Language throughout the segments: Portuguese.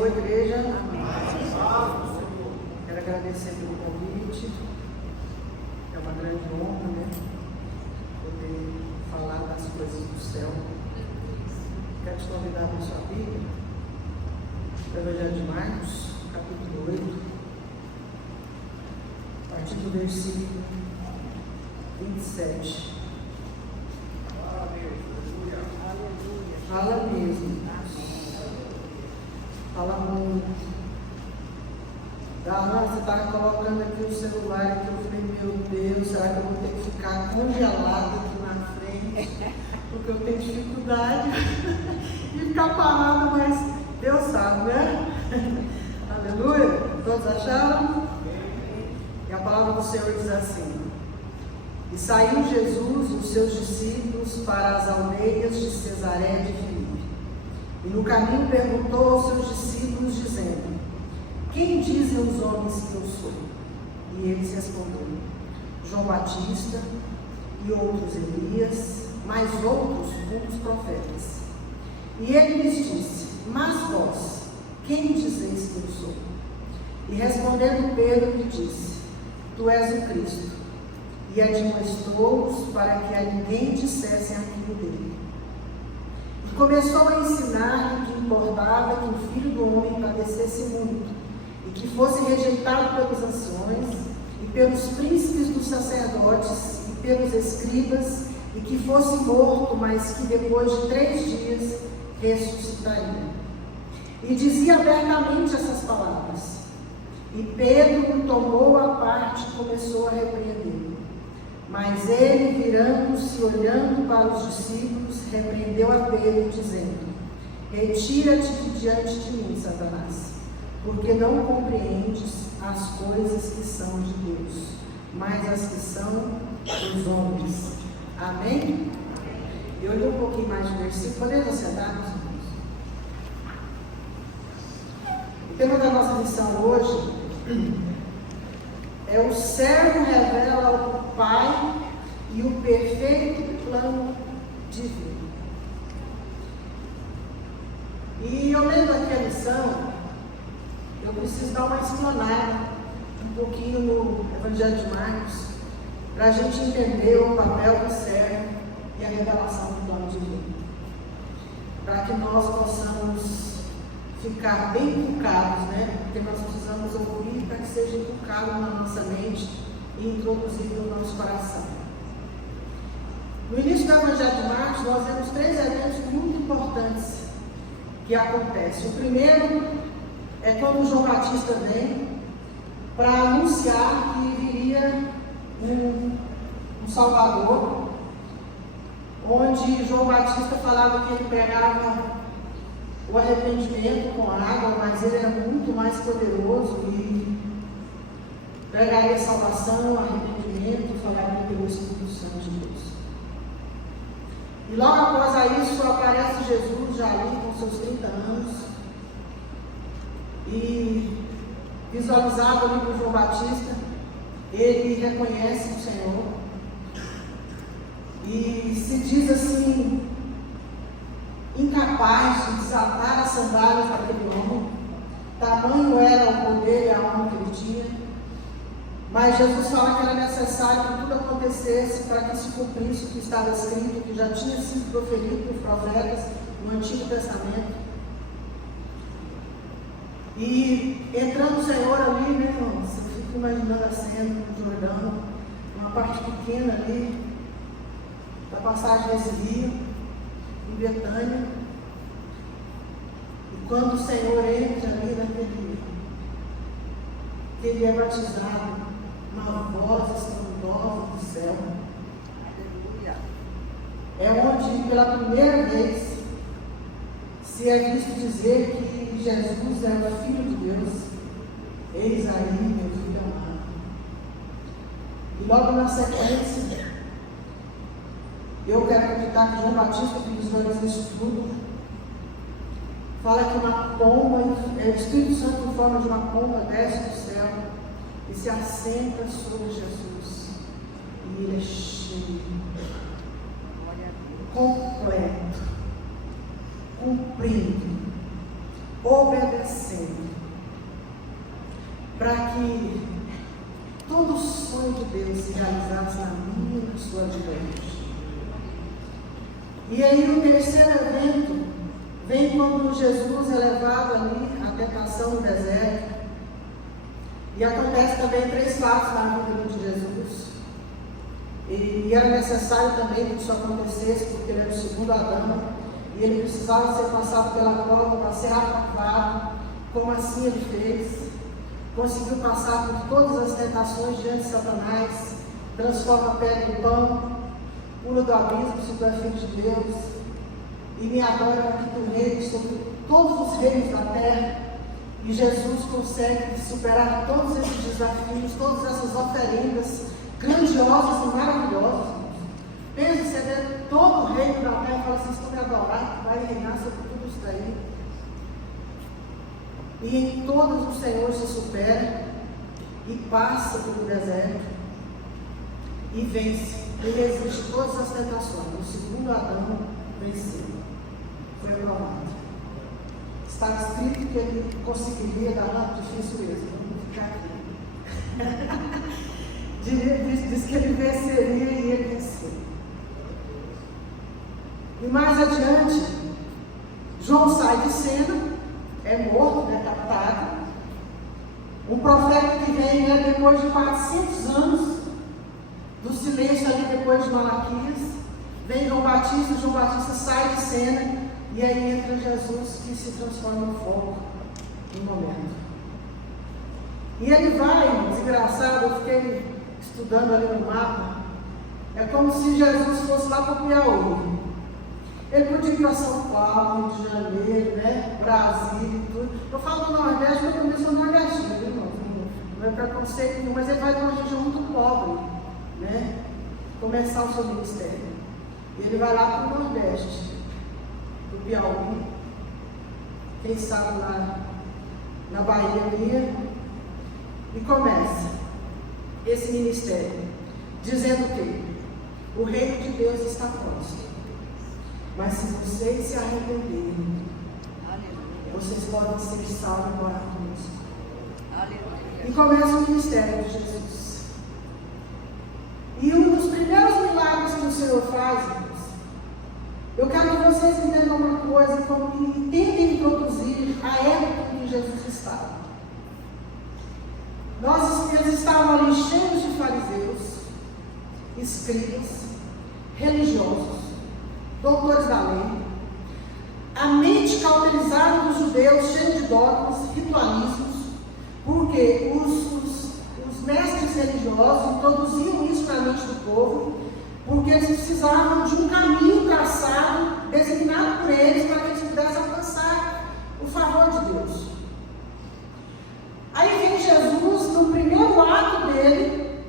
Senhor, igreja. Amém. Quero agradecer pelo convite. É uma grande honra, né? Poder falar das coisas do céu. Quero te convidar para a sua Bíblia, o Evangelho de Marcos, capítulo 8, a partir do versículo 27. Fala mesmo. Fala muito. Ana, você está colocando aqui o celular aqui. Eu falei, meu Deus, será que eu vou ter que ficar congelada aqui na frente? Porque eu tenho dificuldade de ficar parada, mas Deus sabe, né? Aleluia. Todos acharam? E a palavra do Senhor diz assim: E saiu Jesus e os seus discípulos para as aldeias de Cesaré de Filipe. E no caminho perguntou aos seus discípulos, dizendo: Quem dizem os homens que eu sou? E eles responderam: João Batista, e outros Elias, mas outros muitos profetas. E ele lhes disse: Mas vós, quem dizeis que eu sou? E respondendo Pedro lhe disse: Tu és o Cristo. E admoestou-os para que a ninguém dissessem aquilo dele. E começou a ensinar que importava que o Filho do Homem padecesse muito, e que fosse rejeitado pelos anciões, e pelos príncipes dos sacerdotes, e pelos escribas, e que fosse morto, mas que depois de 3 dias ressuscitaria. E dizia abertamente essas palavras. E Pedro o tomou à parte e começou a repreendê-lo. Mas ele, virando-se e olhando para os discípulos, repreendeu a Pedro, dizendo: Retira-te de diante de mim, Satanás, porque não compreendes as coisas que são de Deus, mas as que são dos homens. Amém? Eu li um pouquinho mais de versículo. Podemos sentar, meus irmãos? O tema da nossa lição hoje é: o servo revela o Pai e o perfeito plano divino. E eu lendo aqui a lição, eu preciso dar uma explanada um pouquinho no Evangelho de Marcos, para a gente entender o papel do servo e a revelação do plano divino, para que nós possamos ficar bem inculcados, né? Porque nós precisamos ouvir para que seja inculcado na nossa mente e introduzido no nosso coração. No início do Evangelho de Marcos, nós vemos 3 eventos muito importantes que acontecem. O primeiro é quando João Batista vem para anunciar que viria um Salvador, onde João Batista falava que ele pregava o arrependimento com água, mas ele era muito mais poderoso e pregaria salvação, arrependimento, falaria pelo Espírito Santo de Deus. E logo após isso aparece Jesus já ali com seus 30 anos e visualizado ali por João Batista, ele reconhece o Senhor e se diz assim, incapaz de desatar as sandálias daquele homem. Tamanho era o poder e a honra que ele tinha. Mas Jesus fala que era necessário que tudo acontecesse para que se cumprisse o que estava escrito, que já tinha sido proferido por profetas no Antigo Testamento. E entrando o Senhor ali, né, irmãos? Eu fico imaginando a cena no Jordão, uma parte pequena ali da passagem desse rio, em Betânia. E quando o Senhor entra ali naquele, que ele é batizado, uma voz estrondosa do céu. Aleluia. É onde pela primeira vez se é visto dizer que Jesus era o Filho de Deus. Eis aí, meu Filho amado. E logo na sequência, eu quero acreditar que João Batista, que visualiza isso tudo, fala que uma pomba, o Espírito Santo em forma de uma pomba desce do céu e se assenta sobre Jesus. E ele é cheio, completo, cumprindo, obedecendo Deus se realizasse na minha e na sua vida. E aí o terceiro evento vem quando Jesus é levado ali à tentação no deserto. E acontece também 3 fatos na vida de Jesus. E era necessário também que isso acontecesse, porque ele era o segundo Adão. E ele precisava ser passado pela prova para ser aprovado. Como assim ele fez? Conseguiu passar por todas as tentações diante de Satanás. Transforma a pedra em pão. Pula do abismo, se tu é filho de Deus. E me adora para que tu reines sobre todos os reinos da terra. E Jesus consegue superar todos esses desafios, todas essas oferendas grandiosas e maravilhosas. Pensa, você vê todo o reino da terra e fala assim: estou me adorar, vai reinar sobre tudo isso daí. E em todas o Senhor se supera e passa pelo deserto e vence. Ele resiste todas as tentações. O segundo Adão venceu. Foi aprovado. Está escrito que ele conseguiria dar muito difícil mesmo. Vamos ficar aqui. Diz que ele venceria e ele venceu. E mais adiante, João sai de cena, é morto, decapitado. Um profeta que vem, né, depois de 400 anos do silêncio ali depois de Malaquias, vem João Batista sai de cena. E aí entra Jesus, que se transforma em fogo no momento. E ele vai, desgraçado, eu fiquei estudando ali no mapa, é como se Jesus fosse lá para o Piauí. Ele podia ir para São Paulo, Rio de Janeiro, né? Brasil e tudo. Eu falo do Nordeste porque eu também sou nordestino, irmão. Não é preconceito nenhum, mas ele vai de uma região muito pobre, né? Começar o seu ministério. E ele vai lá para o Nordeste. Do Piauí, quem sabe lá na Bahia, e começa esse ministério, dizendo que o reino de Deus está próximo, mas se vocês se arrependerem, vocês podem ser salvos e morar conosco. E começa o ministério de Jesus. E um dos primeiros milagres que o Senhor faz, eu quero que vocês entendam uma coisa, como que tentem introduzir a época em que Jesus estava. Eles estavam ali cheios de fariseus, escribas, religiosos, doutores da lei, a mente cauterizada dos judeus, cheia de dogmas, ritualismos, porque os mestres religiosos introduziam isso na mente do povo, porque eles precisavam de um caminho traçado, designado por eles, para que eles pudessem alcançar o favor de Deus. Aí vem Jesus, no primeiro ato dele,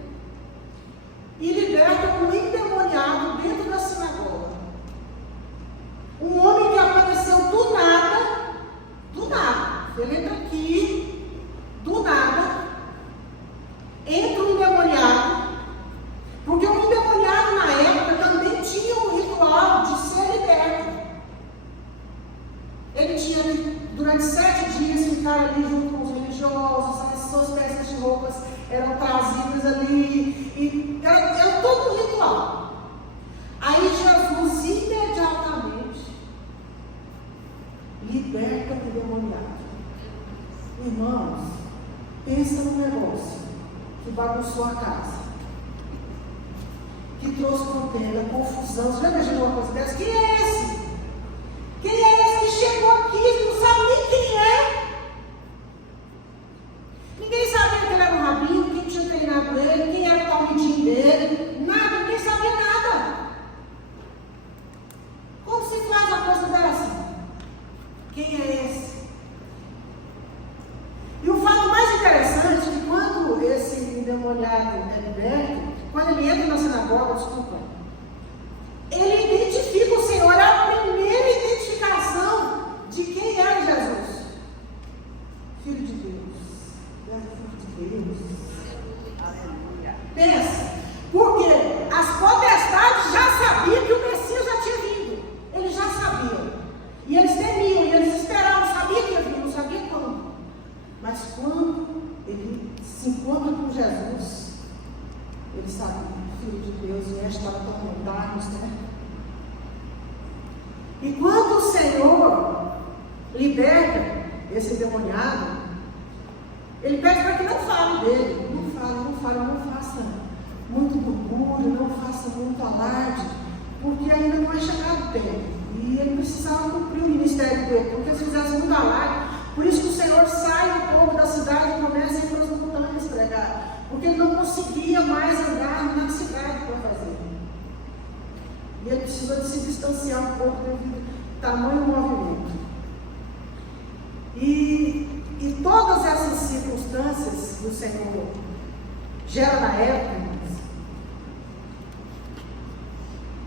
e liberta um endemoniado dentro da sinagoga. Um homem que apareceu do nada, ele entra aqui, do nada, entra um endemoniado, porque o endemoniado na época também tinha um ritual de ser liberto. Ele tinha durante 7 dias ficar ali junto com os religiosos, as suas peças de roupas eram trazidas ali, e era todo um ritual. Aí Jesus imediatamente liberta o endemoniado. Irmãos, pensa num negócio que bagunçou a casa, que trouxe contenda, confusão. Você já imaginou uma coisa dessa? Quem é esse? Quem é esse que chegou aqui e não sabe nem quem é? Ninguém sabia que ele era um rabino, quem tinha treinado ele, quem era o talmidim dele, nada, ninguém sabia nada. Como se faz uma coisa dessa? Quem é esse? E o fato mais interessante é que quando esse endemoniado é liberto, quando ele entra na sinagoga, ele identifica o Senhor, é a primeira identificação de quem era Jesus. Filho de Deus. Filho de Deus. Aleluia. Pensa, porque as potestades já sabiam que o Messias já tinha vindo. Eles já sabiam. E eles temiam, e eles esperavam, sabiam que ia vir, não sabiam quando. Mas quando ele se encontra com Jesus, E quando o Senhor liberta esse endemoniado, Ele pede para que não fale dele. Não faça muito murmúrio, não faça muito alarde, porque ainda não é chegado o tempo. E ele precisava cumprir o ministério dele, porque se fizesse muito alarde, por isso que o Senhor sai um pouco da cidade e começa a ir para as montanhas pregar, porque ele não conseguia mais andar na cidade para fazer. E ele precisou de se distanciar um pouco devido ao tamanho do movimento. E todas essas circunstâncias que o Senhor gera na época,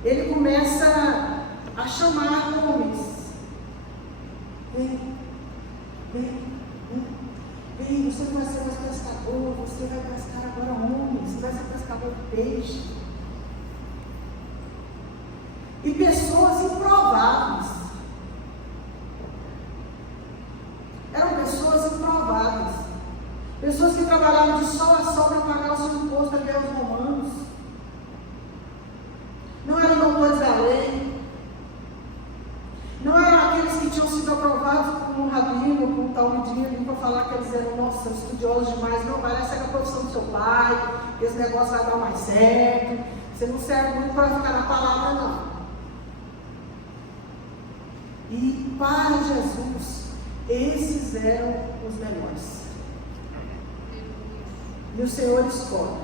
ele começa a chamar homens. Vem, você não vai ser mais pescador, você vai pescar agora homens, você vai ser pescador de peixe. E pessoas improváveis. Eram pessoas improváveis. Pessoas que trabalhavam de sol a sol para pagar o seu imposto ali aos romanos. Não eram doutores da lei. Não eram aqueles que tinham sido aprovados por um rabino, por um talmudinho ali para falar que eles eram, nossa, estudiosos demais. Não, parece que é a profissão do seu pai, esse negócio vai dar mais certo. Você não serve muito para ficar na palavra, não. E para Jesus, esses eram os melhores. E o Senhor escolhe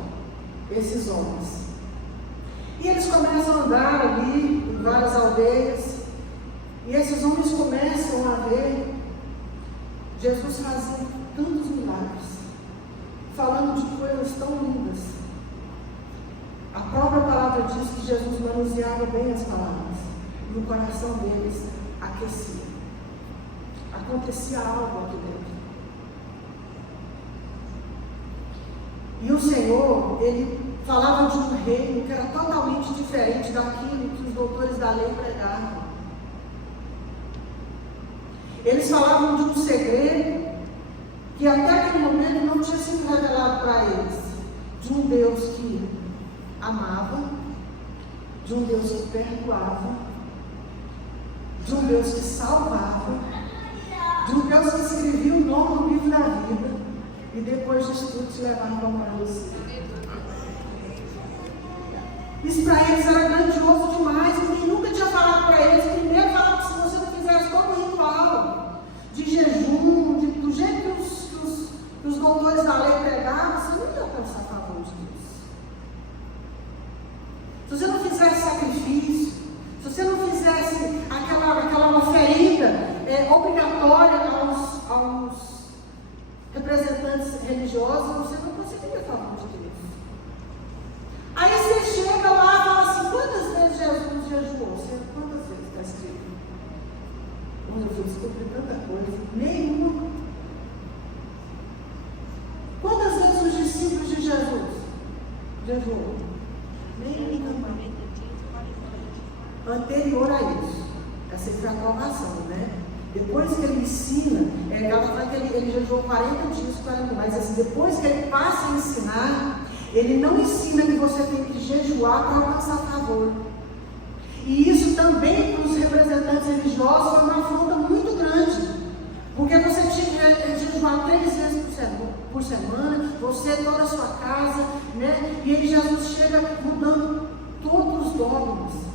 esses homens. E eles começam a andar ali em várias aldeias. E esses homens começam a ver Jesus fazendo tantos milagres, falando de coisas tão lindas. A própria palavra diz que Jesus manuseava bem as palavras. E o coração deles aquecia. Acontecia algo aqui dentro. E o Senhor, Ele falava de um reino que era totalmente diferente daquilo que os doutores da lei pregavam. Eles falavam de um segredo que até aquele momento não tinha sido revelado para eles. De um Deus que amava, de um Deus que perdoava, de um Deus que salvava, de um Deus que escrevia o nome no livro da vida e depois disso tudo se levava para morar no céu. Isso para eles era grandioso demais. Ninguém nunca tinha falado para eles. Primeiro falava que se você não fizesse todo o ritual de jejum, do jeito que os doutores da lei pregavam, você não ia alcançar a favor de Deus. Se você não fizesse sacrifício, se você não fizesse aquela oferenda obrigatória aos representantes religiosos, você não conseguiria a favor de Deus. Aí você chega lá e fala assim: quantas vezes Jesus jejuou? Quantas vezes está escrito? Quando eu fui descobrir tanta coisa, nenhuma. Quantas vezes os discípulos de Jesus jejuou? Nenhuma. Anterior a isso, essa foi a aprovação, né? Depois que ele ensina, ela fala que ele jejuou 40 dias, 40, mas assim, depois que ele passa a ensinar, ele não ensina que você tem que jejuar para alcançar favor. E isso também para os representantes religiosos foi uma afronta muito grande, porque você tinha que jejuar 3 vezes por semana, você, toda a sua casa, né? E aí Jesus chega mudando todos os dogmas.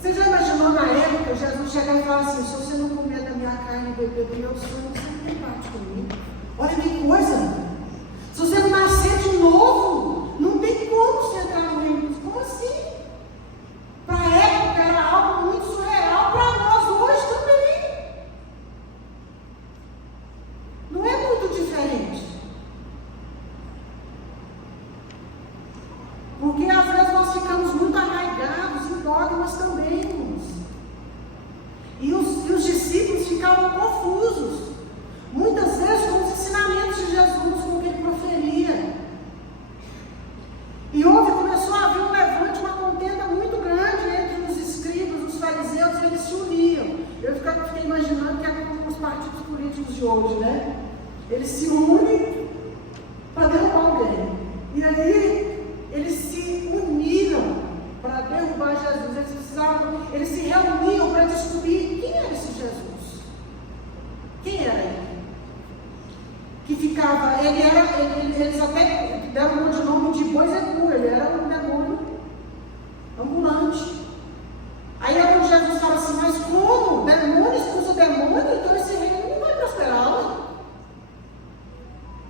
Você já imaginou na época Jesus chegar e falar assim: se você não comer da minha carne e beber do meu sangue, você não tem parte comigo? Olha que coisa! Se você não nascer de novo, não tem como você entrar no reino. Como assim? Para a época era algo muito surreal, para nós hoje também. Não é muito diferente. Porque às vezes nós ficamos muito arraigados em dogmas também, irmãos. E os discípulos ficavam confusos. Muitas vezes com os ensinamentos de Jesus, com o que ele proferia. E começou a haver um levante, uma contenda muito grande entre os escribas, os fariseus, e eles se uniam. Eu fiquei imaginando que é como os partidos políticos de hoje, né? Eles se unem para derrubar alguém. E aí, eles se uniram para derrubar Jesus. Eles precisavam eles se reuniam para descobrir quem era esse Jesus. Quem era ele? Que ficava, eles até deram de nome de Boizecu, ele era um demônio ambulante. Aí é quando Jesus fala assim, mas como? Demônio expulsa demônio? Então esse reino não vai prosperar, não?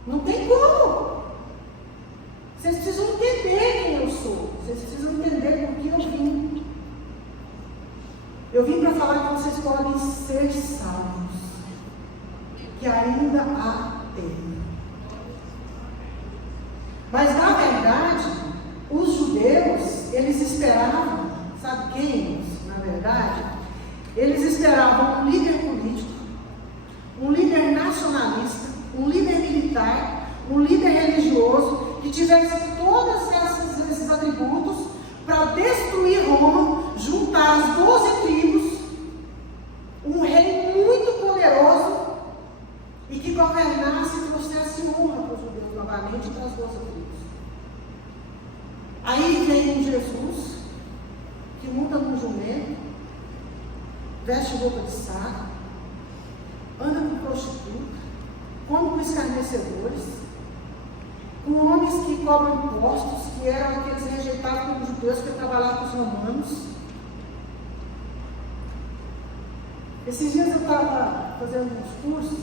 Não tem como. Vocês precisam entender quem eu sou. Vocês precisam entender por que eu vim. Eu vim para falar que vocês podem ser salvos. Que ainda há tempo. Mas na verdade, os judeus, eles esperavam, sabe quem? Na verdade, eles esperavam um líder político, um líder nacionalista, um líder militar, um líder religioso, que tivesse todos esses atributos para destruir Roma, juntar as 12 tribos, um rei muito poderoso e que governasse e trouxesse honra para os judeus novamente e para as 12 tribos. Aí vem um Jesus que monta num jumento, veste roupa de saco, anda com prostituta, come com escarnecedores, com homens que cobram impostos, que eram aqueles rejeitados pelos judeus que trabalhavam com os romanos. Esses dias eu estava fazendo uns cursos,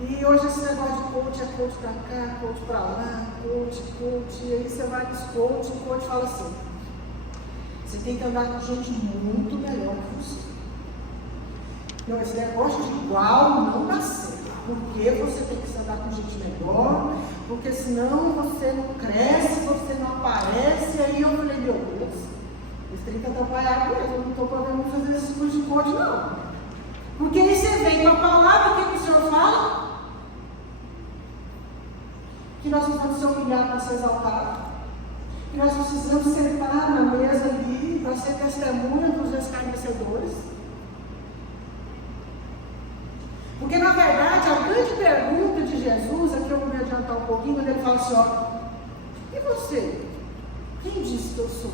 e hoje esse negócio de coach é coach para cá, coach para lá, coach, e aí você vai nos coach, e o coach fala assim, você tem que andar com gente muito melhor que você. Não, esse negócio de igual não dá certo. Porque você tem que andar com gente melhor, porque senão você não cresce, você não aparece. Aí eu falei, meu Deus, esse tem que atrapalhar mesmo, eu não estou podendo fazer esse curso de coach, não. Porque aí você vem com a palavra, o que o Senhor fala? Que nós precisamos ser humilhados para ser exaltados. Que nós precisamos sentar na mesa ali para ser testemunha dos escarnecedores. Porque na verdade a grande pergunta de Jesus, aqui eu vou me adiantar um pouquinho, quando ele fala assim, ó, e você? Quem disse que eu sou?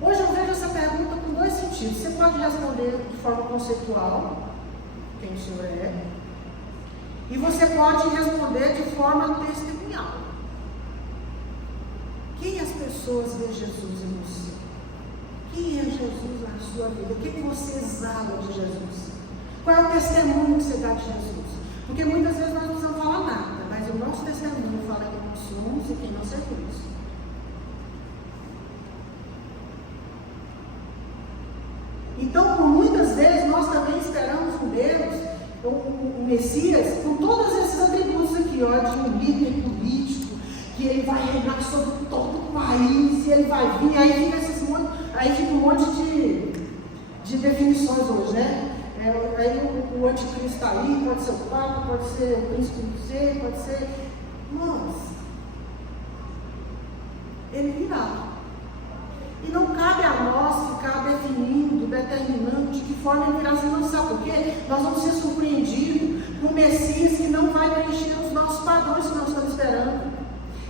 Hoje eu vejo essa pergunta com dois sentidos. Você pode responder de forma conceitual, quem o Senhor é, e você pode responder de forma testemunhal. Quem as pessoas veem Jesus em você? Quem é Jesus na sua vida? O que você exala de Jesus? Qual é o testemunho que você dá de Jesus? Porque muitas vezes nós não precisamos falar nada, mas o nosso testemunho fala quem nós somos e quem nós servimos. Então, por muitas vezes, nós também esperamos um Deus, um Messias, com todos esses atributos aqui, ó, de um líder político, que ele vai reinar sobre todo o país, e ele vai vir, aí fica um monte de definições hoje, né? Aí o anticristo está aí, pode ser o Papa, pode ser o príncipe do ser, pode ser... Irmãos, ele virá. E não cabe a nós ficar definindo, determinando de que forma ele virá, você não sabe por quê? Nós vamos ser surpreendidos com um Messias que não vai preencher os nossos padrões que nós estamos esperando.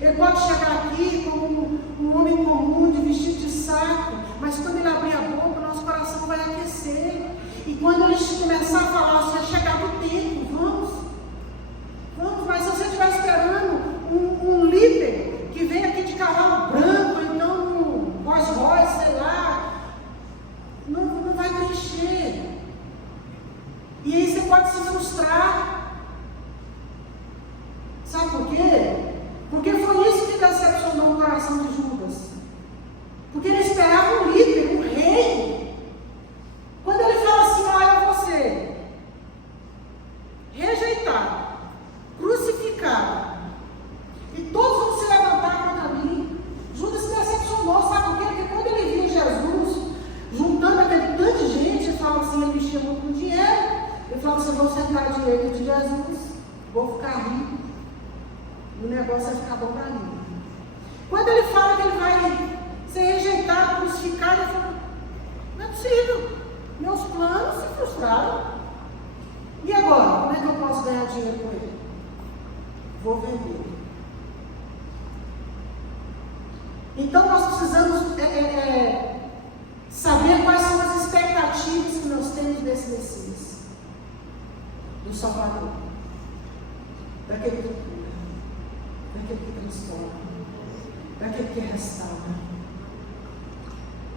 Ele pode chegar aqui como um homem comum, de vestido de saco, mas quando ele abrir a boca, o nosso coração vai aquecer. E quando ele começar a falar, assim, é chegado o tempo, vamos, mas se você estiver esperando um líder que vem aqui de cavalo branco, então um Rolls Royce, sei lá, não vai preencher. E aí você pode se frustrar. Sabe por quê? Porque foi isso que decepcionou o coração de Judas. Porque ele esperava um líder, um rei. Quando ele fala assim, olha você, rejeitado, crucificado, e todos vão se levantar contra mim, Judas se decepcionou, sabe por quê? Porque quando ele viu Jesus juntando aquele tanto de gente, ele fala assim, ele mexia muito com dinheiro, ele fala assim, vou sentar à direita de Jesus, vou ficar rico, e o negócio vai ficar bom para mim. Quando ele fala que ele vai ser rejeitado, crucificado, ele fala, não é possível, meus planos se frustraram. E agora, como é que eu posso ganhar dinheiro com ele? Vou vender. Então Então nós precisamos saber quais são as expectativas que nós temos desse Messias, do Salvador, daquele que cura, daquele que transforma, daquele que restaura,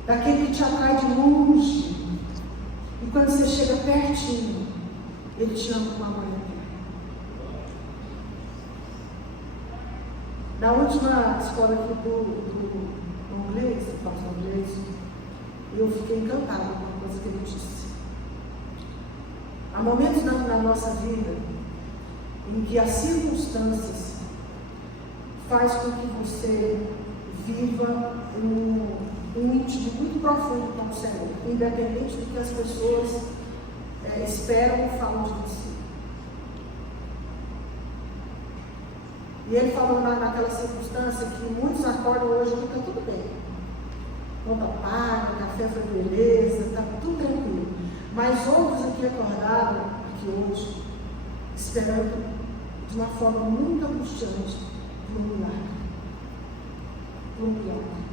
daquele que te atrai de longe, e quando você chega pertinho, ele te ama com amor eterno. Na última escola aqui do inglês, do pastor inglês, eu fiquei encantada com uma coisa que ele disse. Há momentos na nossa vida em que as circunstâncias faz com que você viva um íntimo muito profundo com o Senhor, independente do que as pessoas esperam ou falam de você. E ele falou naquela circunstância que muitos acordam hoje e está tudo bem. Conta paga, café foi beleza, está tudo tranquilo. Mas outros aqui acordaram, aqui hoje, esperando de uma forma muito angustiante por um milagre. Por um milagre.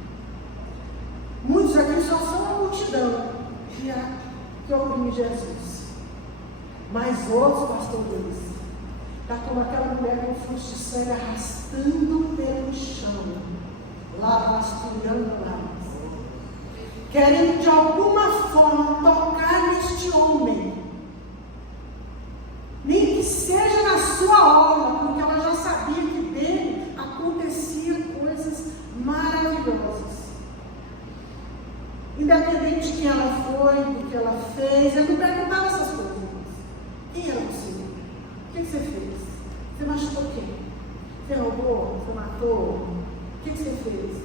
Muitos aqui só são a multidão que oprime Jesus. Mas outros, pastor Deus, está como aquela mulher com fluxo de sangue arrastando pelo chão, lá vasculhando lá, querendo de alguma forma tocar neste homem, nem que seja na sua orla, porque ela já sabia que dele acontecia coisas maravilhosas. Independente de quem ela foi, do que ela fez, ele não perguntava essas coisas. Quem era você? O que você fez? Você machucou quem? Você roubou? Você matou? O que você fez?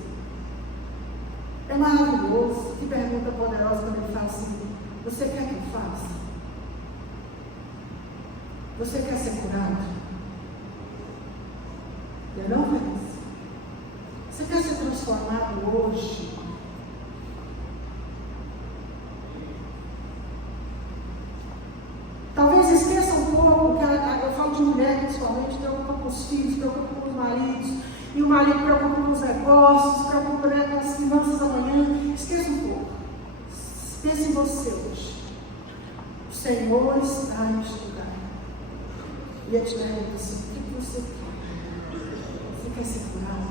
É maravilhoso. Que pergunta poderosa quando ele fala assim: você quer que eu faça? Você quer ser curado? Ele não fez. Você quer ser transformado hoje? Talvez esqueça um pouco, que eu falo de mulher principalmente, preocupa com os filhos, preocupa com os maridos, e o marido preocupa com os negócios, preocupa com as finanças amanhã. Esqueça um pouco. Pense em você hoje. O Senhor está neste lugar. E eu te pergunto assim: o que você quer? Você quer ser curado?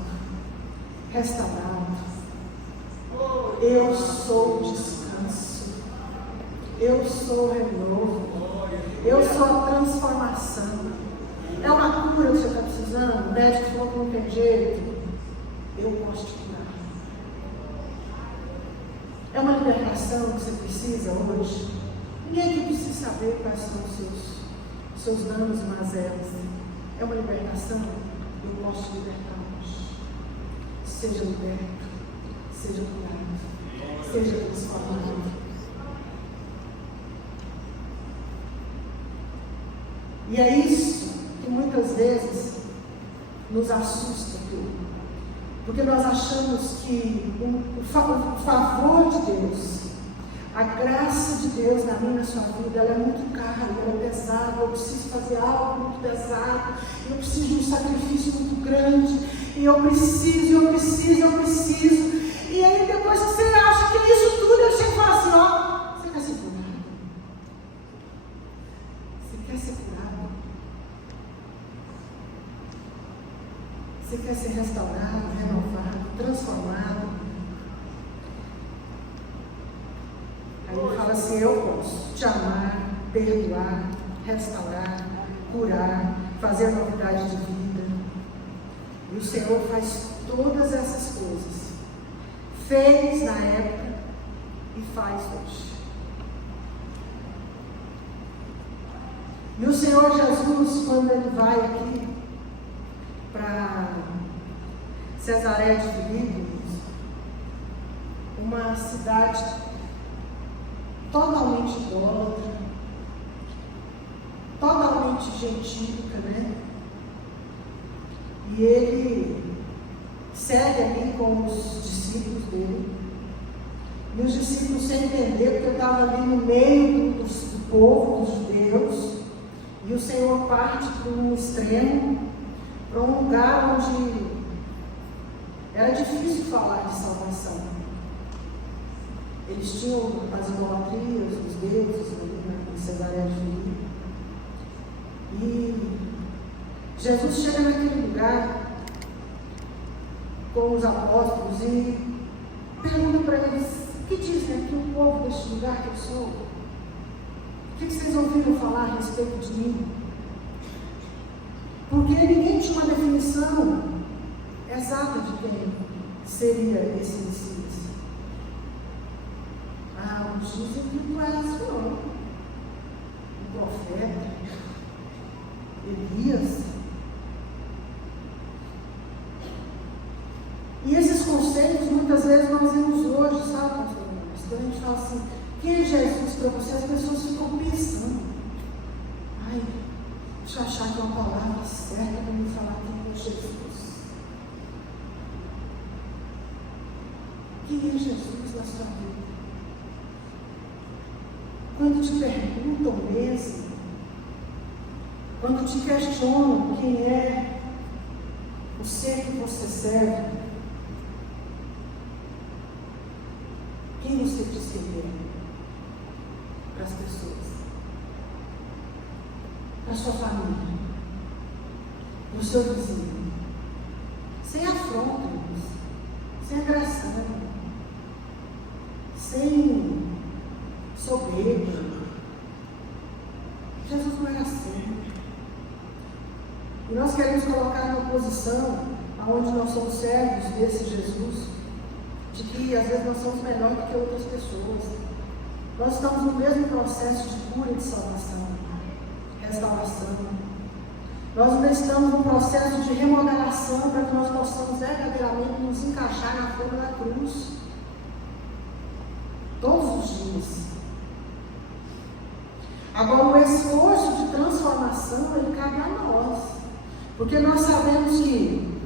Restaurado? Eu sou o descanso. Eu sou o renovo. Eu sou a transformação. É uma cura que você está precisando? O médico falou que não tem jeito. Eu posso te curar. É uma libertação que você precisa hoje. Ninguém aqui precisa saber quais são os seus danos e mazelas. É uma libertação. Eu posso te libertar hoje. Seja liberto. Seja curado. Seja transformado. E é isso que muitas vezes nos assusta tudo. Porque nós achamos que o favor de Deus, a graça de Deus na minha e na sua vida, ela é muito cara, ela é pesada. Eu preciso fazer algo muito pesado, eu preciso de um sacrifício muito grande, e eu preciso. E aí depois que você acha que isso tudo, eu chego e falo assim: ó, você quer ser curado? Você quer ser curado? Você quer ser restaurado, renovado, transformado? Aí ele fala assim: eu posso te amar, perdoar, restaurar, curar, fazer novidade de vida. E o Senhor faz todas essas coisas. Fez na época e faz hoje. E o Senhor Jesus, quando ele vai aqui para Cesaré de Filipe, uma cidade totalmente idólatra, totalmente gentílica, né? E ele segue ali com os discípulos dele, e os discípulos sem entender, porque eu estava ali no meio do povo, dos judeus, e o Senhor parte para um extremo, para um lugar onde Era difícil falar de salvação. Eles tinham as idolatrias, os deuses em Cesareia de Filipe. E Jesus chega naquele lugar com os apóstolos e pergunta para eles: o que dizem aqui o povo deste lugar que eu sou? O que vocês ouviram falar a respeito de mim? Porque ninguém tinha uma definição exata de quem seria esse Messias. Uns dizem que tu és o profeta, Elias. E esses conceitos muitas vezes nós vemos hoje, sabe, pastor? Quando a gente fala assim, quem é Jesus para você, as pessoas ficam pensando: ai, deixa eu achar que é uma palavra certa para me falar quem é Jesus. Quem é Jesus na sua vida? Quando te perguntam mesmo, quando te questionam quem é o ser que você serve, quem você diz que é para as pessoas, para a sua família, para o seu vizinho, sem afronta, sem agressão, sem soberba. Jesus não era assim. E nós queremos colocar uma posição onde nós somos servos desse Jesus, de que às vezes nós somos melhores do que outras pessoas. Nós estamos no mesmo processo de cura e de salvação, restauração. Nós ainda estamos no processo de remodelação para que nós possamos verdadeiramente nos encaixar na forma da cruz. Todos os dias. Agora, o esforço de transformação, ele cabe a nós. Porque nós sabemos que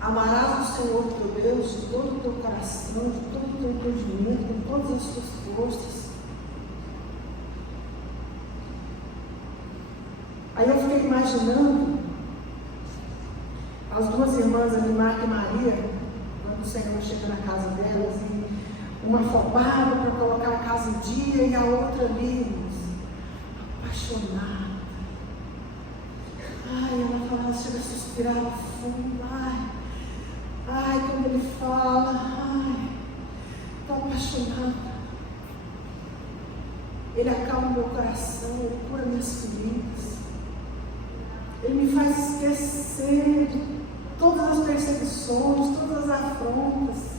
amarás o Senhor teu Deus de todo o teu coração, de todo o teu entendimento, com todas as suas forças. Aí eu fiquei imaginando as duas irmãs ali, Marta e Maria, quando o Senhor chega na casa delas, e uma afobada para colocar a casa em dia, e a outra ali, apaixonada. Ai, ela falava, chega a suspirar fundo. Ai, quando ele fala, ai, estou apaixonada. Ele acalma meu coração, ele cura minhas feridas. Ele me faz esquecer de todas as perseguições, todas as afrontas.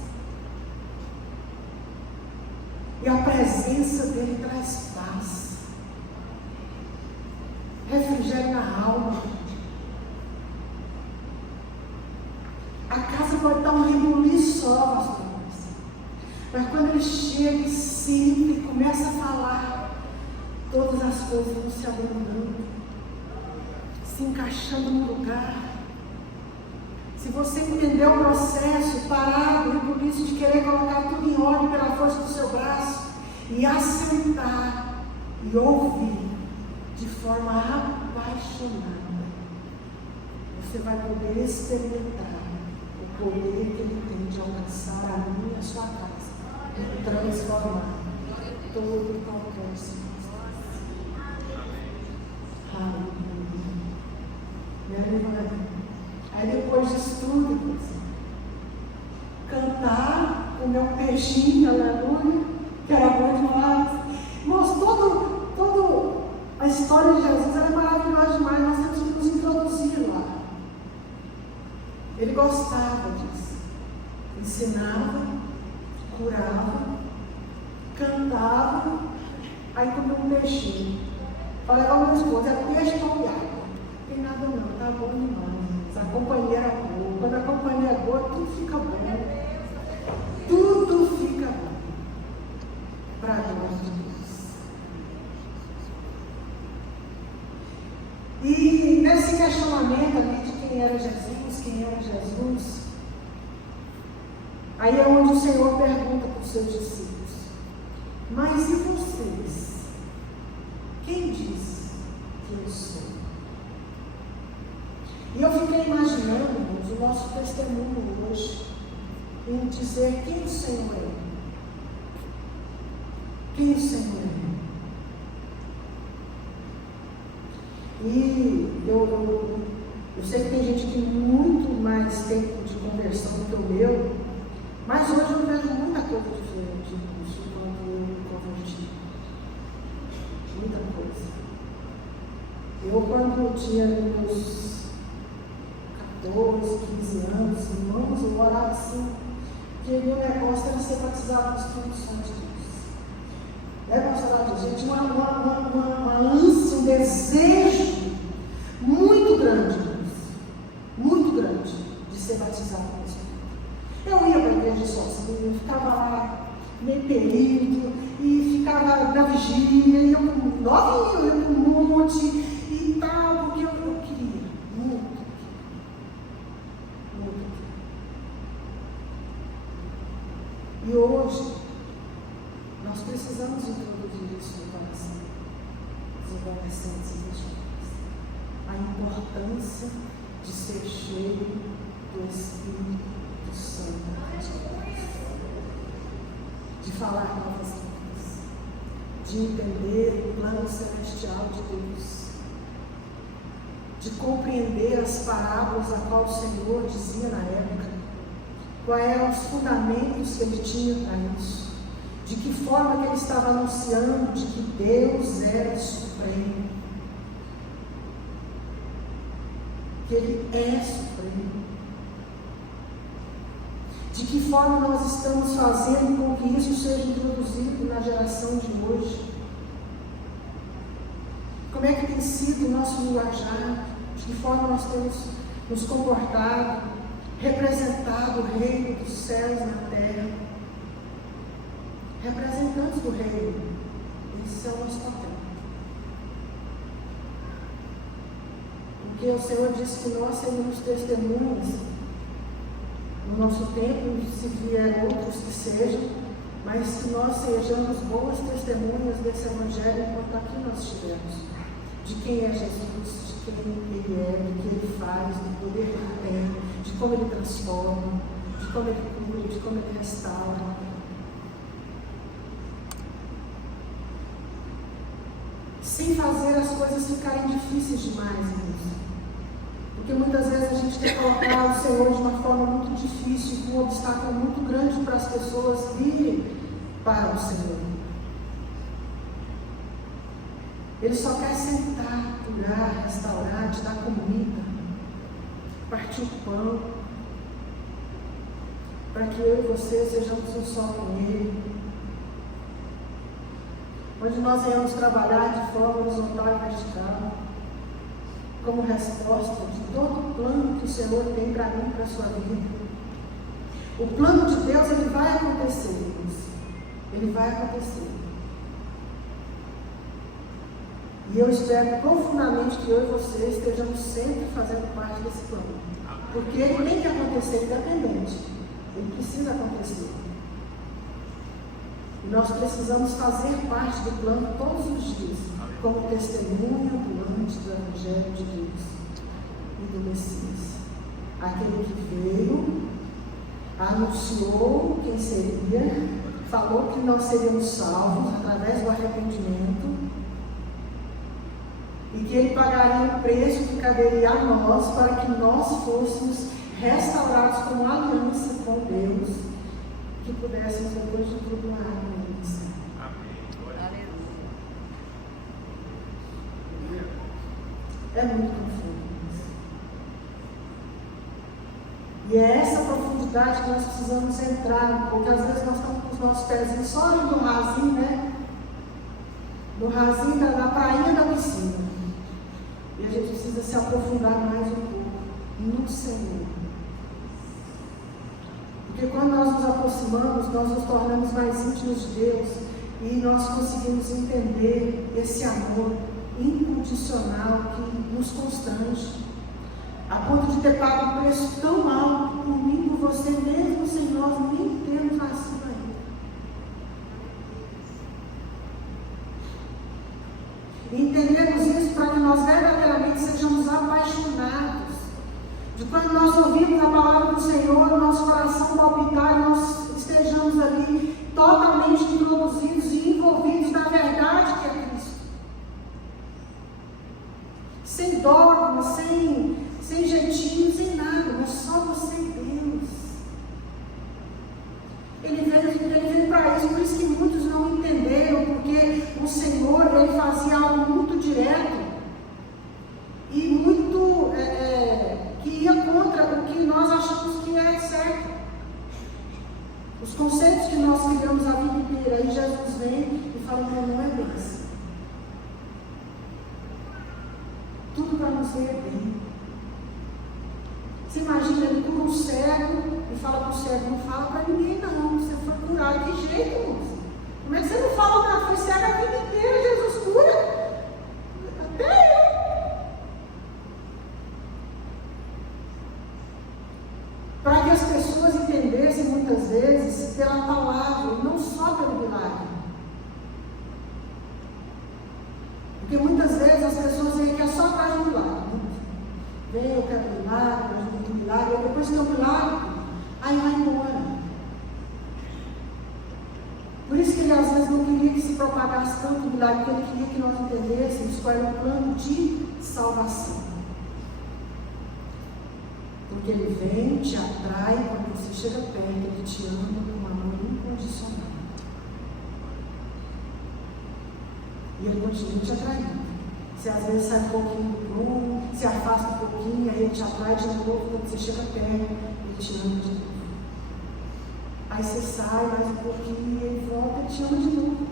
E a presença dele traz paz, refrigério na alma. A casa pode estar um rebuliço só, pastor, mas quando ele chega e senta e começa a falar, todas as coisas vão se abandonando, se encaixando no lugar. Se você entender o processo, parar do rebuliço de querer colocar tudo em ordem pela força do seu braço e assentar e ouvir de forma apaixonada, você vai poder experimentar o poder que ele tem de alcançar a minha e a sua casa e transformar todo e qualquer circunstância. Aleluia. Minha irmã, aí depois disso tudo, cantar o meu peixinho, aleluia, que era bom demais. Irmãos, toda a história de Jesus era maravilhosa demais, nós temos que nos introduzir lá. Ele gostava disso. Ensinava, curava, cantava, aí comia um peixinho. Falei para minha esposa, é peixe com água. Não tem nada não, tá bom demais. A companhia era boa. Quando a companhia é boa, tudo fica bom. Tudo fica bom. Para nós de Deus. E nesse questionamento ali de quem era Jesus, aí é onde o Senhor pergunta para os seus discípulos: mas e vocês? Quem diz que eu sou? E eu fiquei imaginando, o nosso testemunho hoje em dizer quem o Senhor é. Quem o Senhor é. E eu sei que tem gente que tem muito mais tempo de conversão do que o meu, mas hoje eu vejo muita coisa diferente disso quando eu me converti. Muita coisa. Eu, quando tinha meus 14, 15 anos, irmãos, eu orava assim, que meu negócio era ser batizado no Espírito Santo de Deus. Eu tinha uma ânsia, um desejo muito grande, de ser batizado no Espírito. Eu ia para a igreja sozinha, ficava lá meio período, e ficava na vigília, e eu novinha, eu ia para um monte e tal, porque eu queria, muito. E hoje, nós precisamos introduzir isso no coração dos adolescentes e jovens. A importância de ser cheio do Espírito Santo de Deus. De falar novas línguas. De entender o plano celestial de Deus. De compreender as parábolas a qual o Senhor dizia na época. Quais eram os fundamentos que ele tinha para isso. De que forma que ele estava anunciando de que Deus era supremo. Que ele é supremo. De que forma nós estamos fazendo com que isso seja introduzido na geração de hoje. Como é que tem sido o nosso linguajar, de que forma nós temos nos comportado, representado o reino dos céus na terra. Representantes do reino, esse é o nosso papel. Porque o Senhor disse que nós seremos testemunhas no nosso tempo, se vier outros que sejam, mas que nós sejamos boas testemunhas desse Evangelho enquanto aqui nós estivermos. De quem é Jesus, de quem Ele é, do que Ele faz, do poder que Ele tem, de como Ele transforma, de como Ele cura, de como Ele restaura. Sem fazer as coisas ficarem difíceis demais, irmãos. Porque muitas vezes a gente quer colocar o Senhor de uma forma muito difícil, com um obstáculo muito grande para as pessoas virem para o Senhor. Ele só quer sentar, curar, restaurar, te dar comida, partir o pão, para que eu e você sejamos um só com Ele. Onde nós venhamos trabalhar de forma horizontal e vertical, como resposta de todo o plano que o Senhor tem para mim e para a sua vida. O plano de Deus, ele vai acontecer, irmãos. Ele vai acontecer. E eu espero profundamente que eu e você estejamos sempre fazendo parte desse plano. Porque ele tem que acontecer independente. Ele precisa acontecer. E nós precisamos fazer parte do plano todos os dias, como testemunha ambulante do Evangelho de Deus e do Messias. Aquele que veio, anunciou quem seria, falou que nós seríamos salvos através do arrependimento e que Ele pagaria o preço que caberia a nós para que nós fôssemos restaurados como aliança com Deus, que pudéssemos depois de tudo uma água no céu. É muito profundo. E é essa profundidade que nós precisamos entrar, porque às vezes nós estamos com os nossos pezinhos só ali no rasinho, né? No rasinho da prainha da piscina. E a gente precisa se aprofundar mais um pouco no Senhor. Porque quando nós nos aproximamos, nós nos tornamos mais íntimos de Deus e nós conseguimos entender esse amor incondicional que nos constrange, a ponto de ter pago um preço tão alto por mim, por você, mesmo sem nós nem termos nascido ainda. E entendemos isso para que nós verdadeiramente sejamos apaixonados. De quando nós ouvimos a muitos não entenderam, porque o Senhor, Ele fazia algo muito direto e muito que ia contra o que nós achamos que é certo. Os conceitos que nós criamos a vida inteira, aí Jesus vem e fala, não é bem assim. Tudo para nos ver bem. Você imagina, ele cura um cego e fala para o cego, não fala para ninguém não, você foi curado. Que jeito, moça? Como é que você não fala para foi cego a vida inteira, Jesus cura? Até eu. Para que as pessoas entendessem muitas vezes pela palavra, não só pelo milagre. Porque muitas vezes as pessoas veem que é só atrás do milagre. Vem, eu quero milagre, eu quero milagre, depois que tem o milagre, aí vai embora. Por isso que ele às vezes não queria que se propagasse tanto o milagre, porque ele queria que nós entendêssemos qual era o plano de salvação. Porque ele vem, te atrai, quando você chega perto, ele te ama com um amor incondicional. E ele continua te atraindo. Você às vezes sai um pouquinho do prumo, se afasta um pouquinho, aí ele te atrai de novo, quando você chega perto, ele te ama de novo. Aí você sai mais um pouquinho, e ele volta e te ama de novo.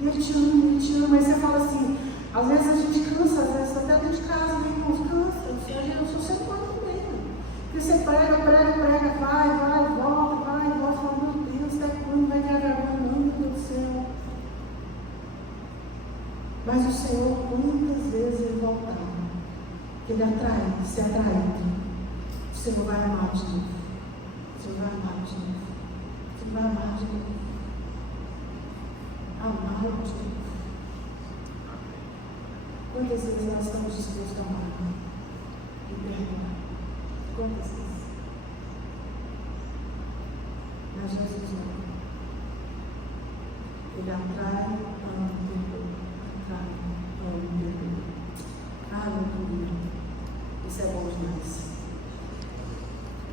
E ele te ama, aí você fala assim, às vezes a gente cansa, às vezes até dentro de casa, né, irmãos, cansa, eu sou ser humano também. Porque você prega, vai, volta, fala, meu Deus, até quando vai ter a vergonha? Não, meu Deus do céu. Mas o Senhor, quantas vezes ele voltar, ele atrai, se atraído, o Senhor vai amar de novo. O Senhor vai amar de novo. O Senhor vai amar de novo. Amar de novo. Quantas vezes nós estamos dispostos a amar e perdoar? Quantas vezes? Mas Jesus não. Ele atrai, ama e perdoa. Aleluia. Isso é bom demais.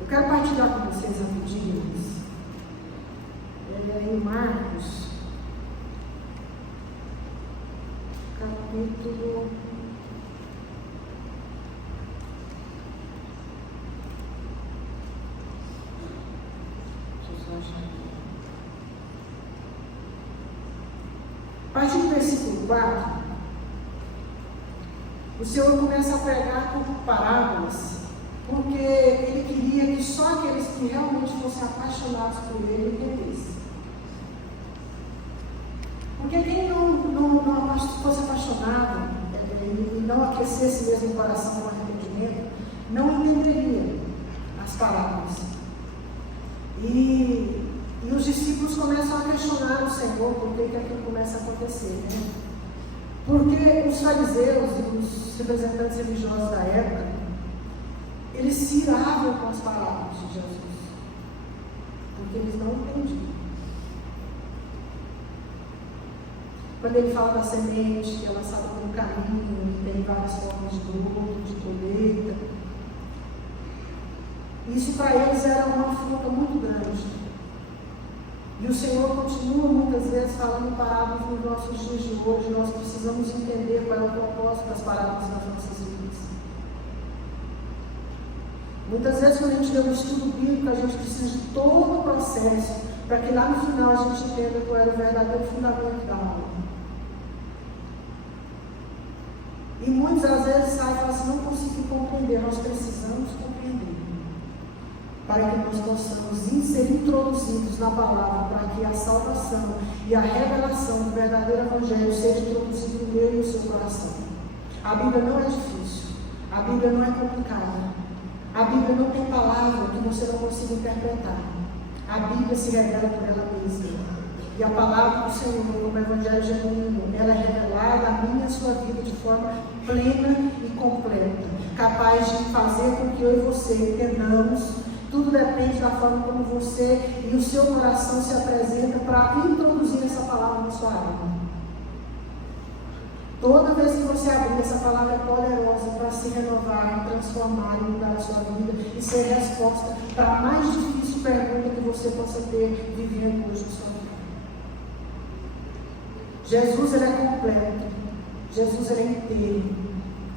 Eu quero partilhar com vocês rapidinho. Em Marcos, capítulo 4, o Senhor começa a pregar por parábolas, porque Ele queria que só aqueles que realmente fossem apaixonados por Ele entendessem. Porque quem não fosse apaixonado e não aquecesse mesmo o coração com arrependimento, não entenderia as parábolas. E os discípulos começam a questionar o Senhor por que aquilo começa a acontecer, né? Porque os fariseus e os representantes religiosos da época, eles se iravam com as palavras de Jesus, porque eles não entendiam. Quando ele fala da semente que é lançada pelo caminho, e tem várias formas de broto, de colheita, isso para eles era uma afronta muito grande. E o Senhor continua muitas vezes falando parábolas nos nossos dias de hoje. Nós precisamos entender qual é o propósito das parábolas nas nossas vidas. Muitas vezes, quando a gente lê um estudo bíblico, a gente precisa de todo o processo para que lá no final a gente entenda qual era o verdadeiro fundamento da aula. E muitas às vezes saem e falam assim, não consigo compreender. Nós precisamos compreender, para que nós possamos ser introduzidos na palavra, para que a salvação e a revelação do verdadeiro Evangelho seja introduzida no meu e no seu coração. A Bíblia não é difícil, a Bíblia não é complicada, a Bíblia não tem palavra que você não consiga interpretar. A Bíblia se revela por ela mesma. E a palavra do Senhor, como Evangelho genuíno, ela é revelada a minha e a sua vida de forma plena e completa, capaz de fazer com que eu e você entendamos. Tudo depende da forma como você e o seu coração se apresenta para introduzir essa palavra na sua alma. Toda vez que você abrir, essa palavra é poderosa para se renovar, transformar e mudar a sua vida e ser resposta para a mais difícil pergunta que você possa ter vivendo hoje na sua vida. Jesus, ele é completo. Jesus, ele é inteiro.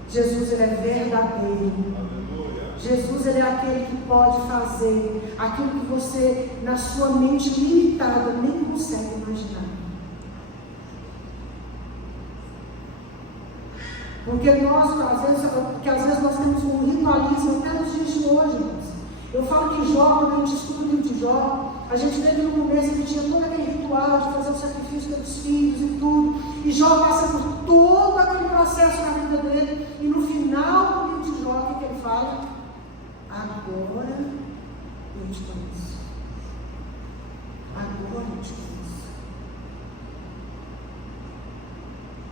Jesus, ele é verdadeiro. Jesus, ele é aquele que pode fazer aquilo que você, na sua mente limitada, nem consegue imaginar. Porque nós, às vezes nós temos um ritualismo até nos dias de hoje, irmãos. Eu falo que Jó, quando a gente estuda o livro de Jó, a gente vê que no começo ele tinha todo aquele ritual de fazer o sacrifício pelos filhos e tudo. E Jó passa por todo aquele processo na vida dele. E no final do livro de Jó, o que ele fala? Agora eu te conheço. Agora eu te conheço.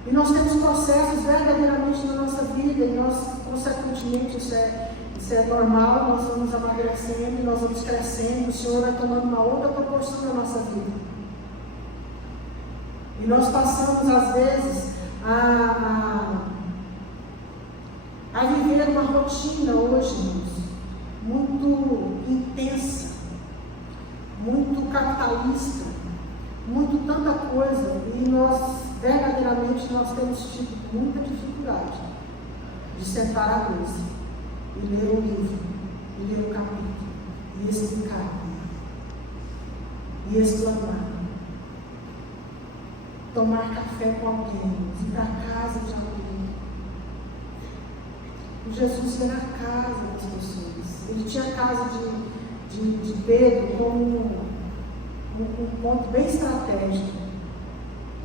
E nós temos processos verdadeiramente na nossa vida, e nós, consequentemente, isso é normal, nós vamos amadurecendo, nós vamos crescendo, o Senhor vai tomando uma outra proporção na nossa vida. E nós passamos, às vezes, a viver uma rotina hoje, irmãos, muito intensa, muito capitalista, muito tanta coisa, e nós, verdadeiramente, nós temos tido muita dificuldade de sentar à mesa e ler um livro, e ler um capítulo, e explicar, e explanar, tomar café com alguém, ir para a casa de alguém. O Jesus ia na casa das pessoas. Ele tinha a casa de Pedro como um ponto bem estratégico.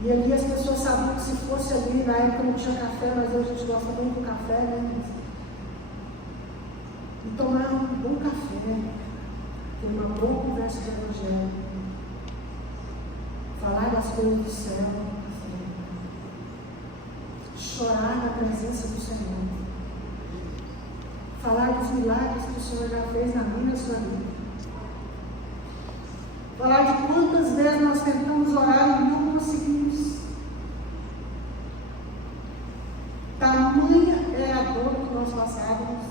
E ali as pessoas sabiam que se fosse ali, na época não tinha café, mas hoje a gente gosta muito do café, né? E tomar um bom café, ter uma boa conversa do Evangelho, falar das coisas do céu, chorar na presença do Senhor, falar dos milagres que o Senhor já fez na minha e na sua vida. Falar de quantas vezes nós tentamos orar e não conseguimos. Tamanha é a dor que nós passávamos.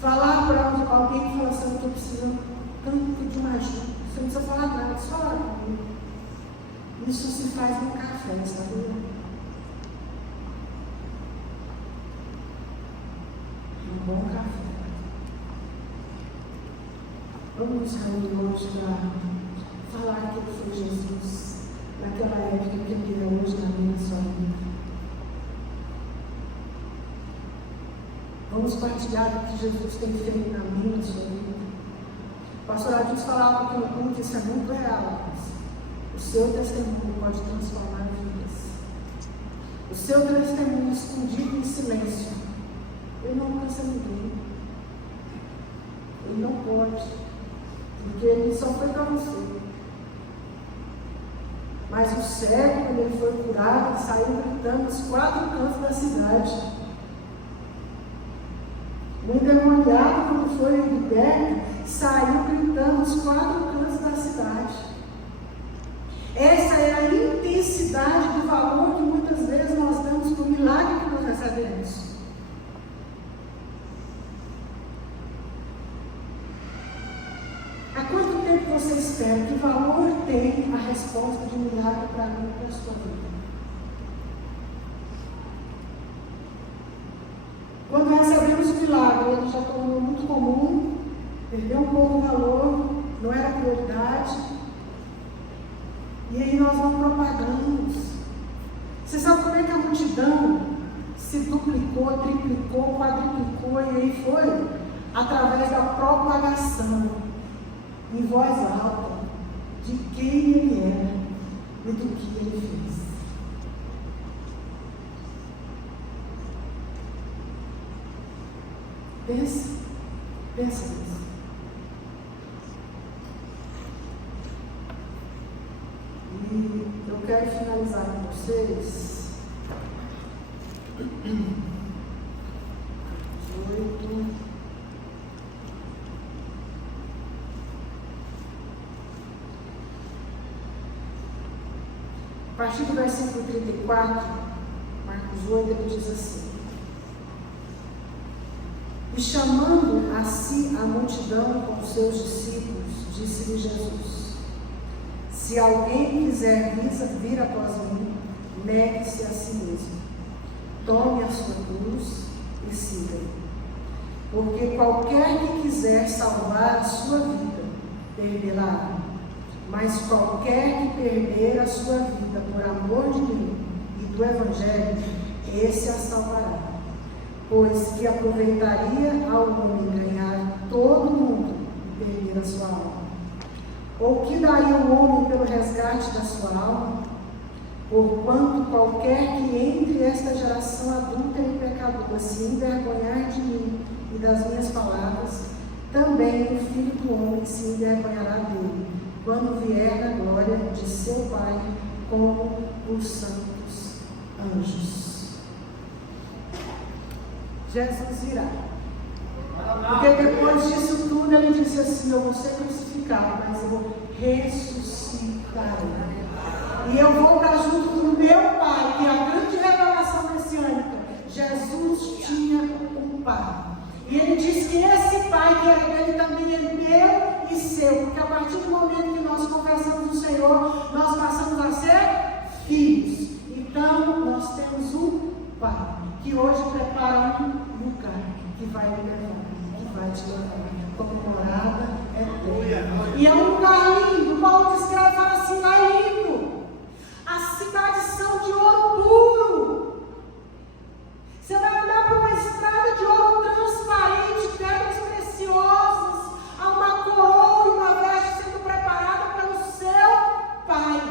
Falar para alguém que fala assim, eu estou precisando tanto de uma ajuda. Você não precisa falar nada, só ora comigo. Isso se faz no café, sabe? Um bom café. Vamos reunir hoje para falar que foi Jesus naquela época que ele é hoje na minha e sua vida. Vamos partilhar do que Jesus tem feito na minha e sua vida. O pastor Adilson falava aqui no culto, isso é muito real. O seu testemunho pode transformar vidas. O seu testemunho escondido em silêncio, ele não alcança ninguém. Ele não pode. Porque ele só foi para você. Mas o cego, quando ele foi curado, ele saiu gritando nos 4 cantos da cidade. O endemoniado, quando foi liberto, saiu gritando nos 4 cantos da cidade. Essa é a intensidade do valor que muitas vezes nós damos para o milagre que nós recebemos. Você espera, que valor tem a resposta de um milagre para mim e para a sua vida? Quando recebemos o milagre, ele já tornou muito comum, perdeu um pouco o valor, não era prioridade, e aí nós vamos propagando. Você sabe como é que a multidão se duplicou, triplicou, quadruplicou, e aí foi? Através da propagação. Em voz alta, de quem ele era e do que ele fez. Pensa nisso. E eu quero finalizar com vocês 18. A partir do versículo 34, Marcos 8, ele diz assim: e chamando a si a multidão com os seus discípulos, disse-lhe Jesus: Se alguém quiser vir após mim, negue-se a si mesmo. Tome a sua cruz e siga-me. Porque qualquer que quiser salvar a sua vida, perdê-la. Mas qualquer que perder a sua vida por amor de mim e do Evangelho, esse a salvará. Pois que aproveitaria ao homem ganhar todo o mundo e perder a sua alma? Ou que daria o homem pelo resgate da sua alma? Porquanto qualquer que entre esta geração adúltera e pecadora se envergonhar de mim e das minhas palavras, também o Filho do Homem se envergonhará dele, quando vier na glória de seu Pai com os santos anjos. Jesus virá. Porque depois disso tudo ele disse assim: eu vou ser crucificado, mas eu vou ressuscitar. E eu vou estar junto do meu Pai, que é a grande revelação messiânica. Jesus tinha um Pai. E ele disse que esse Pai que era dele também é meu e seu. Porque a partir do momento que nós confessamos o Senhor, nós passamos a ser filhos. Então nós temos um Pai que hoje prepara um lugar que vai me levar, que vai te levar como morada eterna. E é um lugar lindo. Paulo descreve, fala assim: lá é lindo. As cidades são de ouro puro. Você vai andar por uma estrada de ouro transparente, pedras preciosas, há uma coroa e uma veste sendo preparada pelo seu Pai.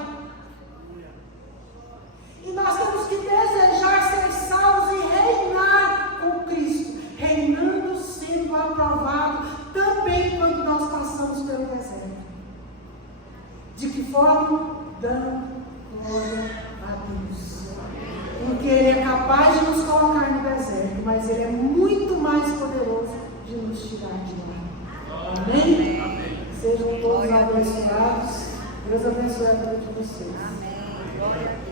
E nós temos que desejar ser salvos e reinar com Cristo, reinando, sendo aprovado também quando nós passamos pelo deserto. De que forma? Dando glória a Deus. Porque Ele é capaz de nos colocar no deserto, mas Ele é muito mais poderoso de nos tirar de lá. Amém? Amém. Sejam todos abençoados. Deus abençoe a vida de vocês. Amém.